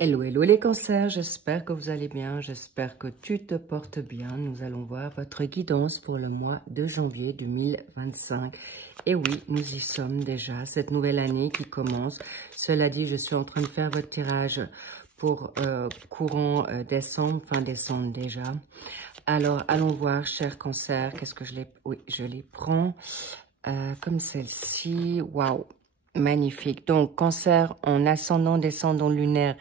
Hello, hello les cancers, j'espère que vous allez bien, j'espère que tu te portes bien. Nous allons voir votre guidance pour le mois de janvier 2025. Et oui, nous y sommes déjà, cette nouvelle année qui commence. Cela dit, je suis en train de faire votre tirage pour courant décembre, fin décembre déjà. Alors, allons voir, chers cancers, qu'est-ce que je les... Oui, je les prends comme celle-ci. Waouh, magnifique. Donc, cancer en ascendant, descendant lunaire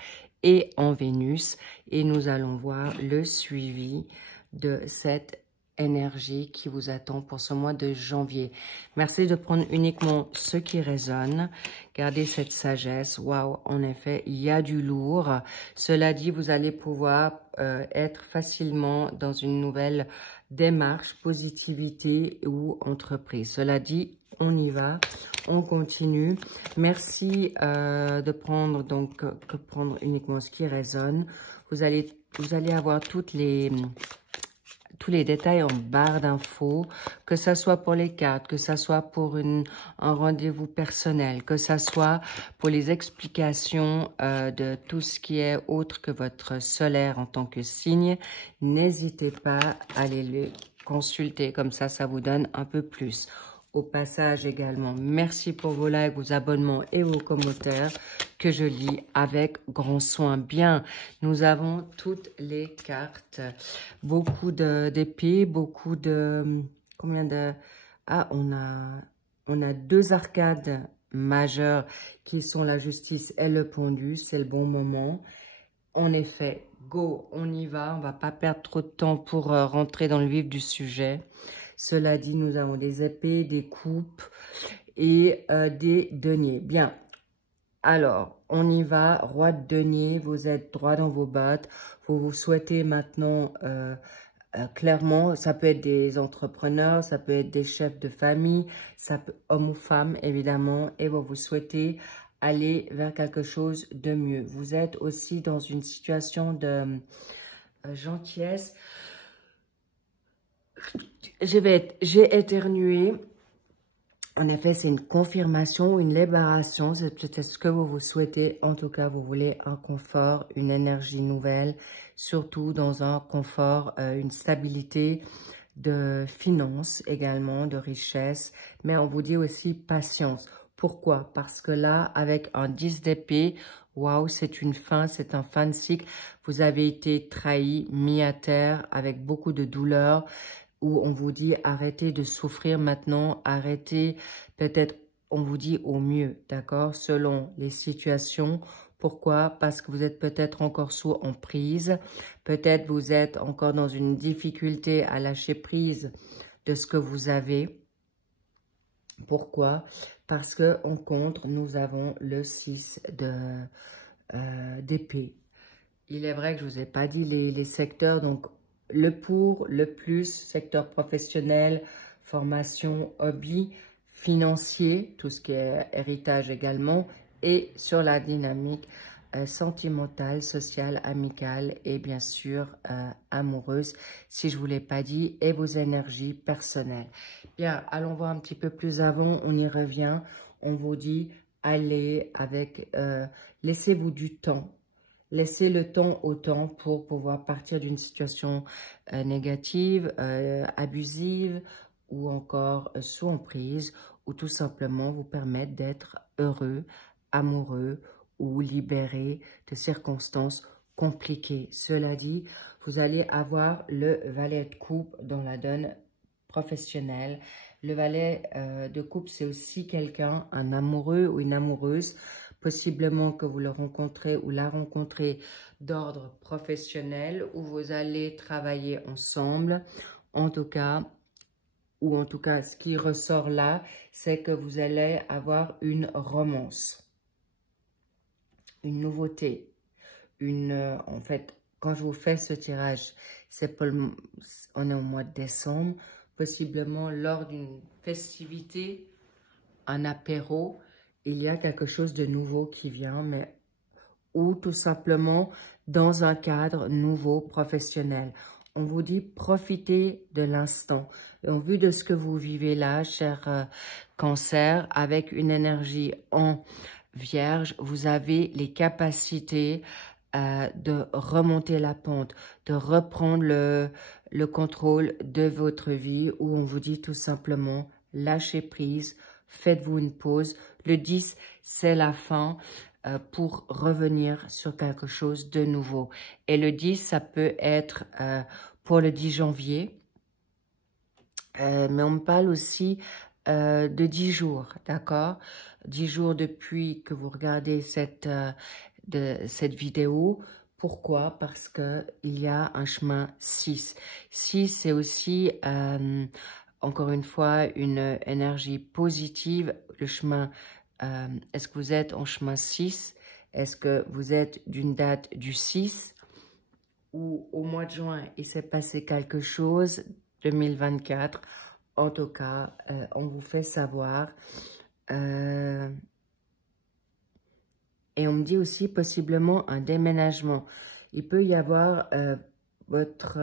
et en Vénus. Et nous allons voir le suivi de cette énergie qui vous attend pour ce mois de janvier. Merci de prendre uniquement ce qui résonne. Gardez cette sagesse. Waouh, en effet, il y a du lourd. Cela dit, vous allez pouvoir être facilement dans une nouvelle démarche, positivité ou entreprise. Cela dit, on y va, on continue. Merci de prendre prendre uniquement ce qui résonne. Vous allez avoir tous les détails en barre d'infos, que ça soit pour les cartes, que ça soit pour un rendez-vous personnel, que ça soit pour les explications de tout ce qui est autre que votre solaire en tant que signe. N'hésitez pas à aller le consulter, comme ça vous donne un peu plus. Au passage également, merci pour vos likes, vos abonnements et vos commentaires que je lis avec grand soin. Bien, nous avons toutes les cartes. Beaucoup d'épées, beaucoup de... Combien de... Ah, on a deux arcades majeures qui sont la justice et le pendu. C'est le bon moment. En effet, go, on y va. On ne va pas perdre trop de temps pour rentrer dans le vif du sujet. Cela dit, nous avons des épées, des coupes et des deniers. Bien, alors, on y va. Roi de denier, vous êtes droit dans vos bottes. Vous souhaitez maintenant, clairement, ça peut être des entrepreneurs, ça peut être des chefs de famille, ça peut, hommes ou femmes, évidemment, et vous souhaitez aller vers quelque chose de mieux. Vous êtes aussi dans une situation de gentillesse. J'ai éternué. En effet, c'est une confirmation, une libération. C'est peut-être ce que vous souhaitez. En tout cas, vous voulez un confort, une énergie nouvelle, surtout dans un confort, une stabilité de finances également, de richesse. Mais on vous dit aussi patience. Pourquoi? Parce que là, avec un 10 d'épée, waouh, c'est une fin, c'est un fin de cycle. Vous avez été trahi, mis à terre avec beaucoup de douleur, où on vous dit arrêtez de souffrir maintenant, arrêtez, peut-être on vous dit au mieux, d'accord, selon les situations. Pourquoi? Parce que vous êtes peut-être encore sous emprise, peut-être vous êtes encore dans une difficulté à lâcher prise de ce que vous avez. Pourquoi? Parce que en contre, nous avons le 6 d'épée. Il est vrai que je ne vous ai pas dit les secteurs, donc le pour, le plus, secteur professionnel, formation, hobby, financier, tout ce qui est héritage également, et sur la dynamique sentimentale, sociale, amicale et bien sûr amoureuse, si je ne vous l'ai pas dit, et vos énergies personnelles. Bien, allons voir un petit peu plus avant, on y revient, on vous dit, allez avec, laissez-vous du temps. Laissez le temps au temps pour pouvoir partir d'une situation négative, abusive ou encore sous emprise, ou tout simplement vous permettre d'être heureux, amoureux ou libéré de circonstances compliquées. Cela dit, vous allez avoir le valet de coupe dans la donne professionnelle. Le valet de coupe, c'est aussi quelqu'un, un amoureux ou une amoureuse, possiblement que vous le rencontrez ou la rencontrez d'ordre professionnel, où vous allez travailler ensemble. En tout cas, ce qui ressort là, c'est que vous allez avoir une romance, une nouveauté, en fait, quand je vous fais ce tirage, on est au mois de décembre, possiblement lors d'une festivité, un apéro, il y a quelque chose de nouveau qui vient, ou tout simplement dans un cadre nouveau professionnel. On vous dit profitez de l'instant. En vue de ce que vous vivez là, cher cancer, avec une énergie en vierge, vous avez les capacités de remonter la pente, de reprendre le contrôle de votre vie, où on vous dit tout simplement, lâchez prise, faites-vous une pause. Le 10, c'est la fin pour revenir sur quelque chose de nouveau. Et le 10, ça peut être pour le 10 janvier, mais on me parle aussi de 10 jours, d'accord? 10 jours depuis que vous regardez cette vidéo. Pourquoi? Parce qu'il y a un chemin 6. 6, c'est aussi, encore une fois, une énergie positive. Le chemin, est-ce que vous êtes en chemin 6? Est-ce que vous êtes d'une date du 6? Ou au mois de juin, il s'est passé quelque chose, 2024. En tout cas, on vous fait savoir. Et on me dit aussi possiblement un déménagement. Il peut y avoir votre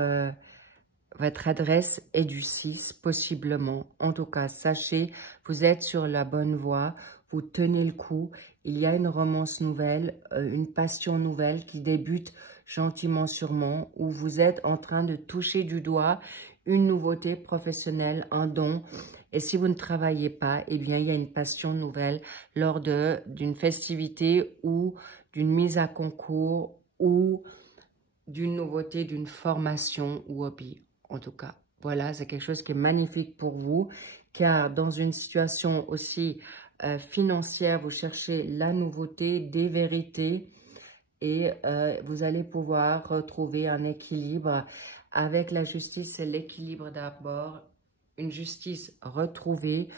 adresse est du 6, possiblement. En tout cas, sachez, vous êtes sur la bonne voie, vous tenez le coup. Il y a une romance nouvelle, une passion nouvelle qui débute gentiment sûrement, où vous êtes en train de toucher du doigt une nouveauté professionnelle, un don. Et si vous ne travaillez pas, eh bien, il y a une passion nouvelle lors d'une festivité ou d'une mise à concours ou d'une nouveauté, d'une formation ou hobby. En tout cas, voilà, c'est quelque chose qui est magnifique pour vous, car dans une situation aussi financière, vous cherchez la nouveauté, des vérités, et vous allez pouvoir retrouver un équilibre avec la justice. C'est l'équilibre d'abord, une justice retrouvée,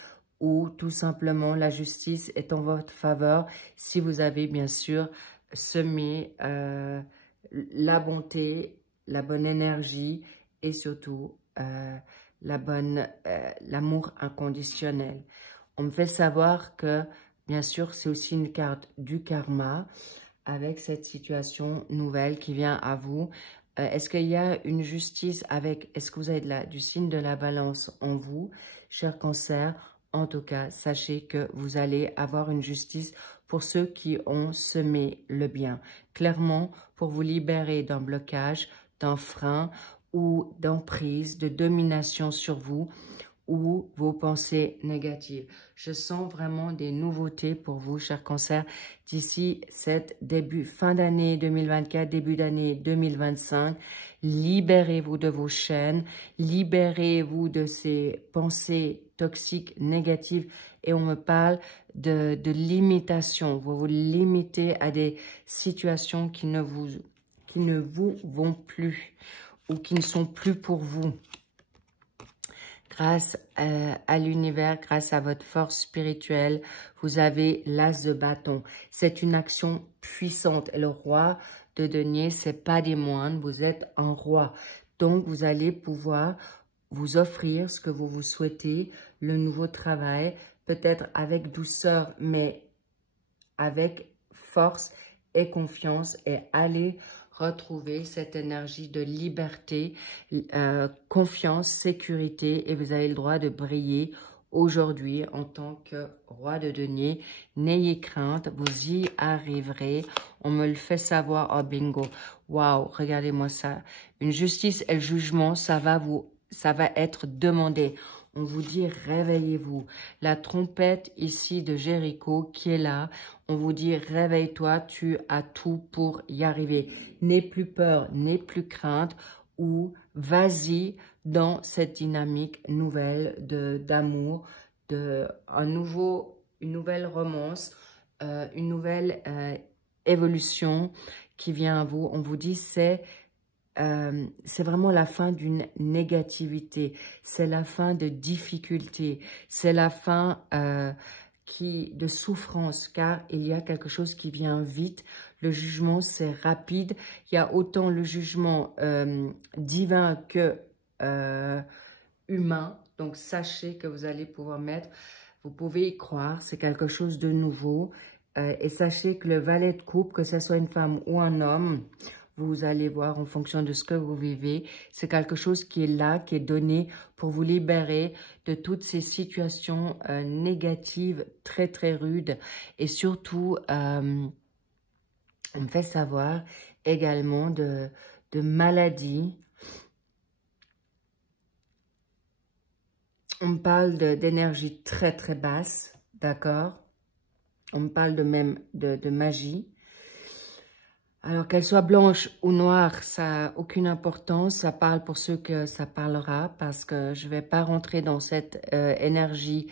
ou tout simplement la justice est en votre faveur si vous avez bien sûr semé la bonté, la bonne énergie et surtout l'amour inconditionnel. On me fait savoir que bien sûr c'est aussi une carte du karma avec cette situation nouvelle qui vient à vous. Est-ce qu'il y a une justice avec, est-ce que vous avez du signe de la balance en vous, cher Cancer? En tout cas, sachez que vous allez avoir une justice pour ceux qui ont semé le bien. Clairement, pour vous libérer d'un blocage, d'un frein ou d'emprise, de domination sur vous ou vos pensées négatives. Je sens vraiment des nouveautés pour vous, cher Cancer, d'ici cette fin d'année 2024, début d'année 2025. Libérez-vous de vos chaînes, libérez-vous de ces pensées toxiques, négatives. Et on me parle de limitation. Vous vous limitez à des situations qui ne vous vont plus ou qui ne sont plus pour vous. Grâce à l'univers, grâce à votre force spirituelle, vous avez l'as de bâton. C'est une action puissante. Et le roi de denier, c'est pas des moines, vous êtes un roi. Donc, vous allez pouvoir vous offrir ce que vous vous souhaitez, le nouveau travail, peut-être avec douceur, mais avec force et confiance, et aller retrouver cette énergie de liberté, confiance, sécurité, et vous avez le droit de briller aujourd'hui en tant que roi de denier. N'ayez crainte, vous y arriverez. On me le fait savoir. Oh bingo, waouh, regardez-moi ça. Une justice et le jugement, ça va être demandé. On vous dit réveillez-vous. La trompette ici de Jéricho qui est là, on vous dit réveille-toi, tu as tout pour y arriver. N'aie plus peur, n'aie plus crainte, ou vas-y dans cette dynamique nouvelle d'amour, une nouvelle romance, une nouvelle évolution qui vient à vous. On vous dit c'est vraiment la fin d'une négativité, c'est la fin de difficultés, c'est la fin de souffrance, car il y a quelque chose qui vient vite. Le jugement, c'est rapide. Il y a autant le jugement divin que humain. Donc, sachez que vous allez pouvoir vous pouvez y croire, c'est quelque chose de nouveau. Et sachez que le valet de coupe, que ce soit une femme ou un homme, vous allez voir en fonction de ce que vous vivez. C'est quelque chose qui est là, qui est donné pour vous libérer de toutes ces situations négatives, très, très rudes. Et surtout, On me fait savoir également de maladies. On me parle d'énergie très très basse, d'accord? On me parle même de magie. Alors qu'elle soit blanche ou noire, ça n'a aucune importance. Ça parle pour ceux que ça parlera parce que je ne vais pas rentrer dans cette énergie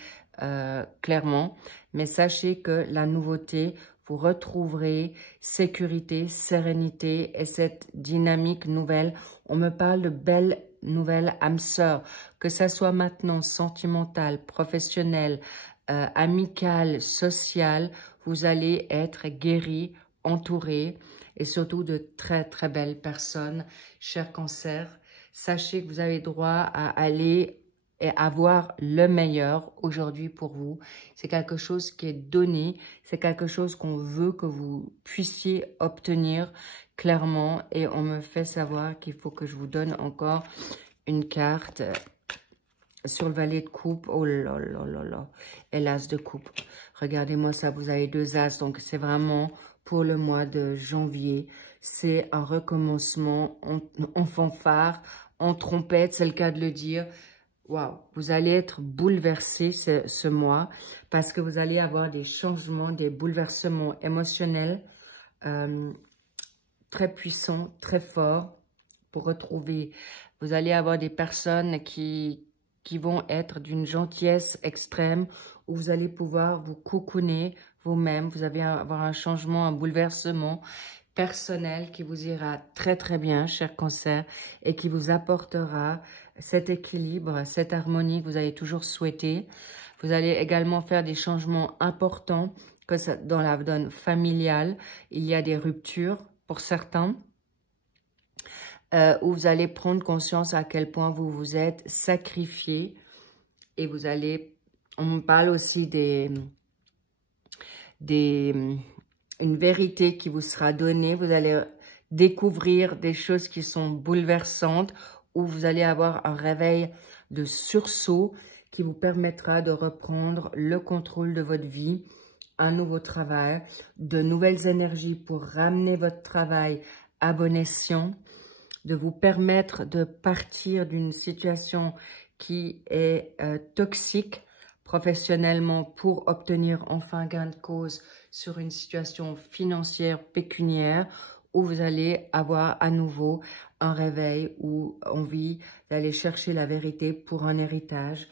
clairement. Mais sachez que la nouveauté, vous retrouverez sécurité, sérénité et cette dynamique nouvelle. On me parle de belles nouvelles âmes sœurs, que ça soit maintenant sentimentale, professionnelle, amicale, sociale. Vous allez être guéri, entouré et surtout de très très belles personnes. Cher Cancer, sachez que vous avez droit à aller et avoir le meilleur aujourd'hui pour vous. C'est quelque chose qui est donné, c'est quelque chose qu'on veut que vous puissiez obtenir clairement. Et on me fait savoir qu'il faut que je vous donne encore une carte sur le valet de coupe. Oh là là là là. Et l'as de coupe. Regardez-moi ça, vous avez 2 as. Donc c'est vraiment pour le mois de janvier. C'est un recommencement en fanfare, en trompette, c'est le cas de le dire. Waouh, vous allez être bouleversé ce mois parce que vous allez avoir des changements, des bouleversements émotionnels très puissants, très forts pour retrouver. Vous allez avoir des personnes qui vont être d'une gentillesse extrême où vous allez pouvoir vous cocooner vous-même. Vous allez avoir un changement, un bouleversement personnel qui vous ira très très bien, cher Cancer, et qui vous apportera cet équilibre, cette harmonie que vous avez toujours souhaité. Vous allez également faire des changements importants que ça, dans la donne familiale. Il y a des ruptures pour certains. Où vous allez prendre conscience à quel point vous vous êtes sacrifié. Et vous allez, on me parle aussi une vérité qui vous sera donnée. Vous allez découvrir des choses qui sont bouleversantes, où vous allez avoir un réveil de sursaut qui vous permettra de reprendre le contrôle de votre vie, un nouveau travail, de nouvelles énergies pour ramener votre travail à bon escient, de vous permettre de partir d'une situation qui est toxique professionnellement pour obtenir enfin gain de cause sur une situation financière pécuniaire où vous allez avoir à nouveau un réveil ou envie d'aller chercher la vérité pour un héritage,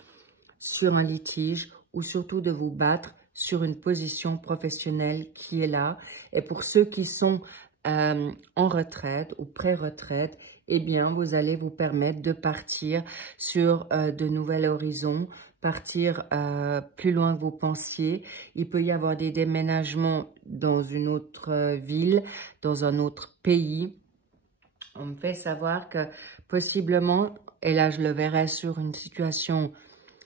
sur un litige ou surtout de vous battre sur une position professionnelle qui est là. Et pour ceux qui sont en retraite ou pré-retraite, eh bien, vous allez vous permettre de partir sur de nouveaux horizons, partir plus loin que vous pensiez. Il peut y avoir des déménagements dans une autre ville, dans un autre pays. On me fait savoir que possiblement, et là je le verrai sur une situation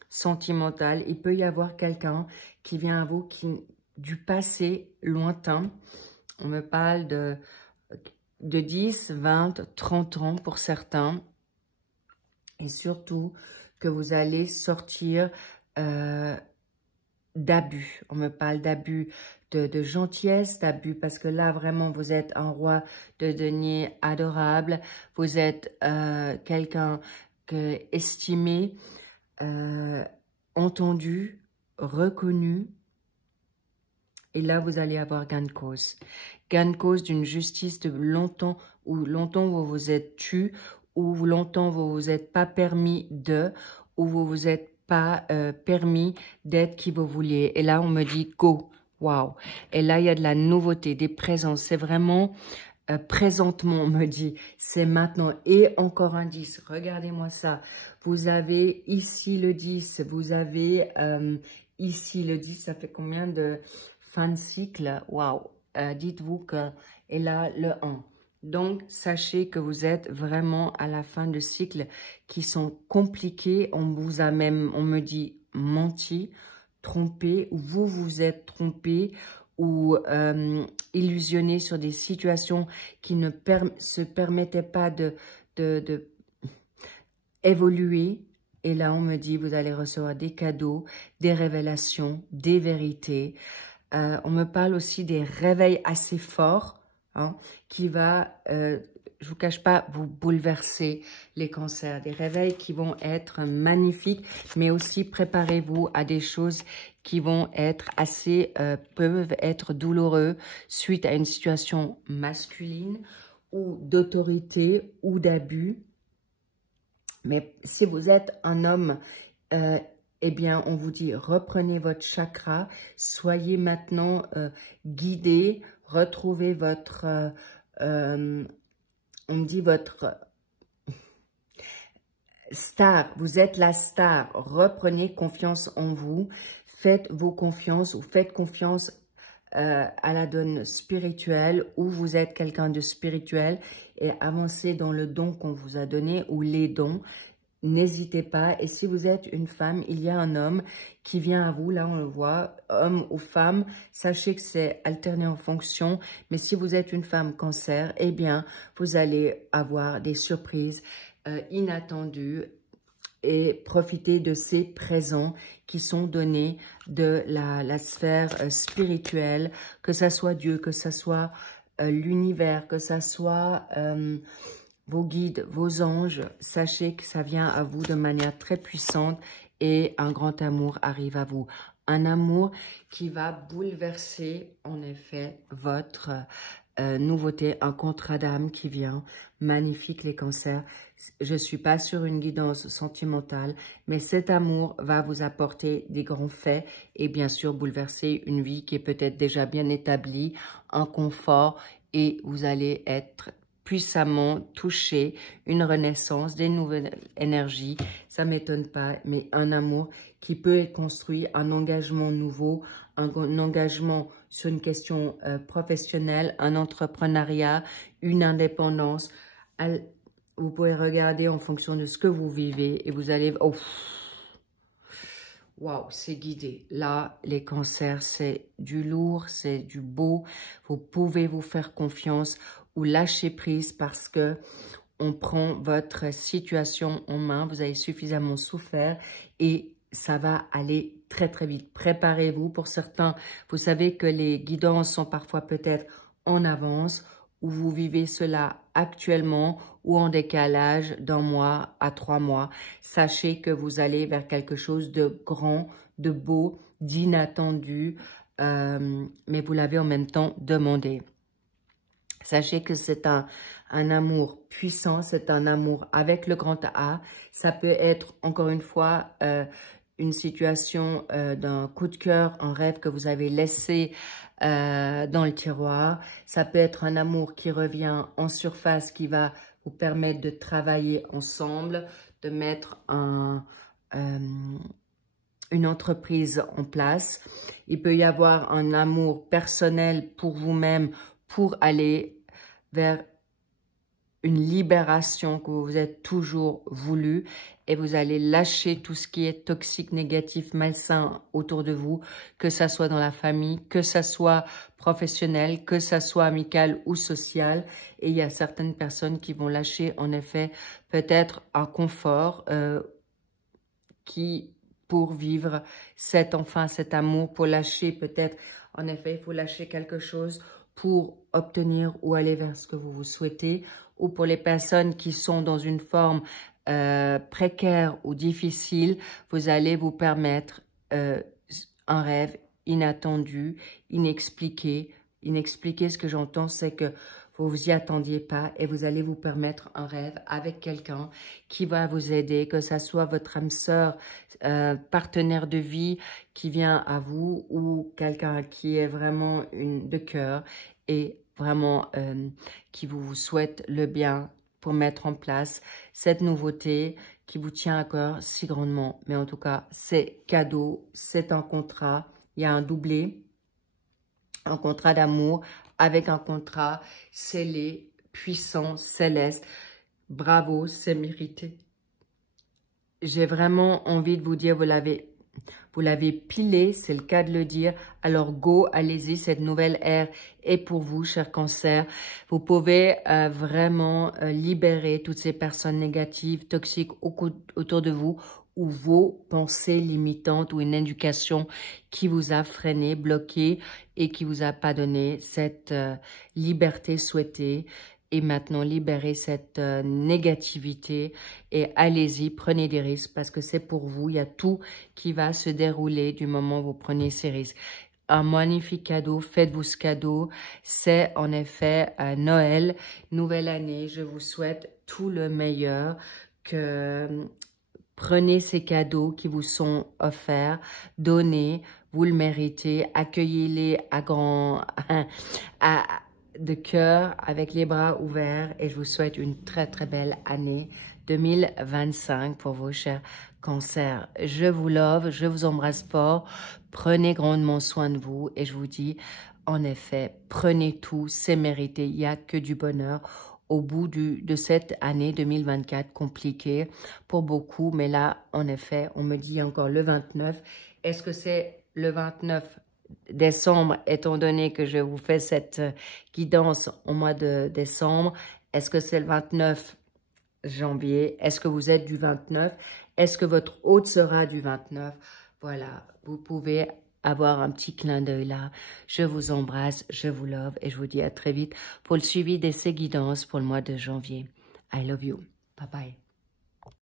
sentimentale, il peut y avoir quelqu'un qui vient à vous du passé lointain. On me parle de 10, 20, 30 ans pour certains. Et surtout que vous allez sortir d'abus. On me parle d'abus de gentillesse, d'abus parce que là, vraiment, vous êtes un roi de denier adorable. Vous êtes quelqu'un estimé, entendu, reconnu. Et là, vous allez avoir gain de cause. Gain de cause d'une justice de longtemps, où longtemps vous vous êtes tu, où longtemps vous vous êtes pas permis de, où vous vous êtes pas permis d'être qui vous vouliez. Et là, on me dit go, waouh. Et là, il y a de la nouveauté, des présences. C'est vraiment présentement, on me dit, c'est maintenant. Et encore un 10, regardez-moi ça. Vous avez ici le 10, vous avez ici le 10, ça fait combien de fin de cycle? Waouh. Dites-vous que, et là, le 1. Donc, sachez que vous êtes vraiment à la fin de cycle qui sont compliqués. On vous a même, on me dit, menti, trompé, ou vous vous êtes trompé, ou illusionné sur des situations qui ne se permettaient pas de évoluer. Et là, on me dit, vous allez recevoir des cadeaux, des révélations, des vérités. On me parle aussi des réveils assez forts, hein, qui va, je vous cache pas, vous bouleverser les cancers. Des réveils qui vont être magnifiques, mais aussi préparez-vous à des choses qui vont être assez, peuvent être douloureux suite à une situation masculine ou d'autorité ou d'abus. Mais si vous êtes un homme, eh bien, on vous dit, reprenez votre chakra, soyez maintenant guidé, retrouvez votre, on me dit votre star, vous êtes la star, reprenez confiance en vous, faites vos confiances ou faites confiance à la donne spirituelle ou vous êtes quelqu'un de spirituel et avancez dans le don qu'on vous a donné ou les dons. N'hésitez pas. Et si vous êtes une femme, il y a un homme qui vient à vous. Là, on le voit, homme ou femme. Sachez que c'est alterné en fonction. Mais si vous êtes une femme cancer, eh bien, vous allez avoir des surprises inattendues et profiter de ces présents qui sont donnés de la sphère spirituelle, que ça soit Dieu, que ça soit l'univers, que ça soit vos guides, vos anges. Sachez que ça vient à vous de manière très puissante et un grand amour arrive à vous. Un amour qui va bouleverser en effet votre nouveauté, un contrat d'âme qui vient. Magnifique les cancers. Je ne suis pas sur une guidance sentimentale, mais cet amour va vous apporter des grands faits et bien sûr bouleverser une vie qui est peut-être déjà bien établie, un confort et vous allez être puissamment touché, une renaissance, des nouvelles énergies. Ça ne m'étonne pas, mais un amour qui peut être construit, un engagement nouveau, un engagement sur une question professionnelle, un entrepreneuriat, une indépendance. Vous pouvez regarder en fonction de ce que vous vivez et vous allez... Oh, waouh, c'est guidé. Là, les cancers, c'est du lourd, c'est du beau. Vous pouvez vous faire confiance ou lâcher prise parce que on prend votre situation en main. Vous avez suffisamment souffert et ça va aller très très vite. Préparez-vous. Pour certains, vous savez que les guidances sont parfois peut-être en avance ou vous vivez cela actuellement ou en décalage d'un mois à 3 mois. Sachez que vous allez vers quelque chose de grand, de beau, d'inattendu, mais vous l'avez en même temps demandé. Sachez que c'est un amour puissant, c'est un amour avec le grand A. Ça peut être, encore une fois, une situation d'un coup de cœur, un rêve que vous avez laissé dans le tiroir. Ça peut être un amour qui revient en surface, qui va vous permettre de travailler ensemble, de mettre une entreprise en place. Il peut y avoir un amour personnel pour vous-même, pour aller vers une libération que vous êtes toujours voulu et vous allez lâcher tout ce qui est toxique, négatif, malsain autour de vous, que ça soit dans la famille, que ça soit professionnel, que ça soit amical ou social. Et il y a certaines personnes qui vont lâcher en effet peut-être un confort pour vivre cet amour, pour lâcher peut-être, en effet, il faut lâcher quelque chose pour obtenir ou aller vers ce que vous souhaitez, ou pour les personnes qui sont dans une forme précaire ou difficile, vous allez vous permettre un rêve inattendu, inexpliqué. Inexpliqué, ce que j'entends, c'est que vous vous y attendiez pas et vous allez vous permettre un rêve avec quelqu'un qui va vous aider, que ça soit votre âme sœur, partenaire de vie qui vient à vous ou quelqu'un qui est vraiment de cœur et vraiment qui vous souhaite le bien pour mettre en place cette nouveauté qui vous tient à cœur si grandement. Mais en tout cas, c'est cadeau, c'est un contrat, il y a un doublé, un contrat d'amour avec un contrat scellé, puissant, céleste. Bravo, c'est mérité. J'ai vraiment envie de vous dire, vous l'avez pilé, c'est le cas de le dire. Alors go, allez-y, cette nouvelle ère est pour vous, cher cancer. Vous pouvez vraiment libérer toutes ces personnes négatives, toxiques autour de vous ou vos pensées limitantes ou une éducation qui vous a freiné, bloqué et qui vous a pas donné cette liberté souhaitée. Et maintenant, libérez cette négativité et allez-y, prenez des risques parce que c'est pour vous. Il y a tout qui va se dérouler du moment où vous prenez ces risques. Un magnifique cadeau, faites-vous ce cadeau. C'est en effet Noël, nouvelle année. Je vous souhaite tout le meilleur. Prenez ces cadeaux qui vous sont offerts, donnez, vous le méritez, accueillez-les de cœur, avec les bras ouverts et je vous souhaite une très très belle année 2025 pour vos chers cancers. Je vous love, je vous embrasse fort, prenez grandement soin de vous et je vous dis en effet, prenez tout, c'est mérité, il n'y a que du bonheur au bout de cette année 2024 compliquée pour beaucoup, mais là, en effet, on me dit encore le 29. Est-ce que c'est le 29 décembre, étant donné que je vous fais cette guidance au mois de décembre? Est-ce que c'est le 29 janvier? Est-ce que vous êtes du 29? Est-ce que votre hôte sera du 29? Voilà, vous pouvez avoir un petit clin d'œil là. Je vous embrasse, je vous love et je vous dis à très vite pour le suivi de ces guidances pour le mois de janvier. I love you. Bye bye.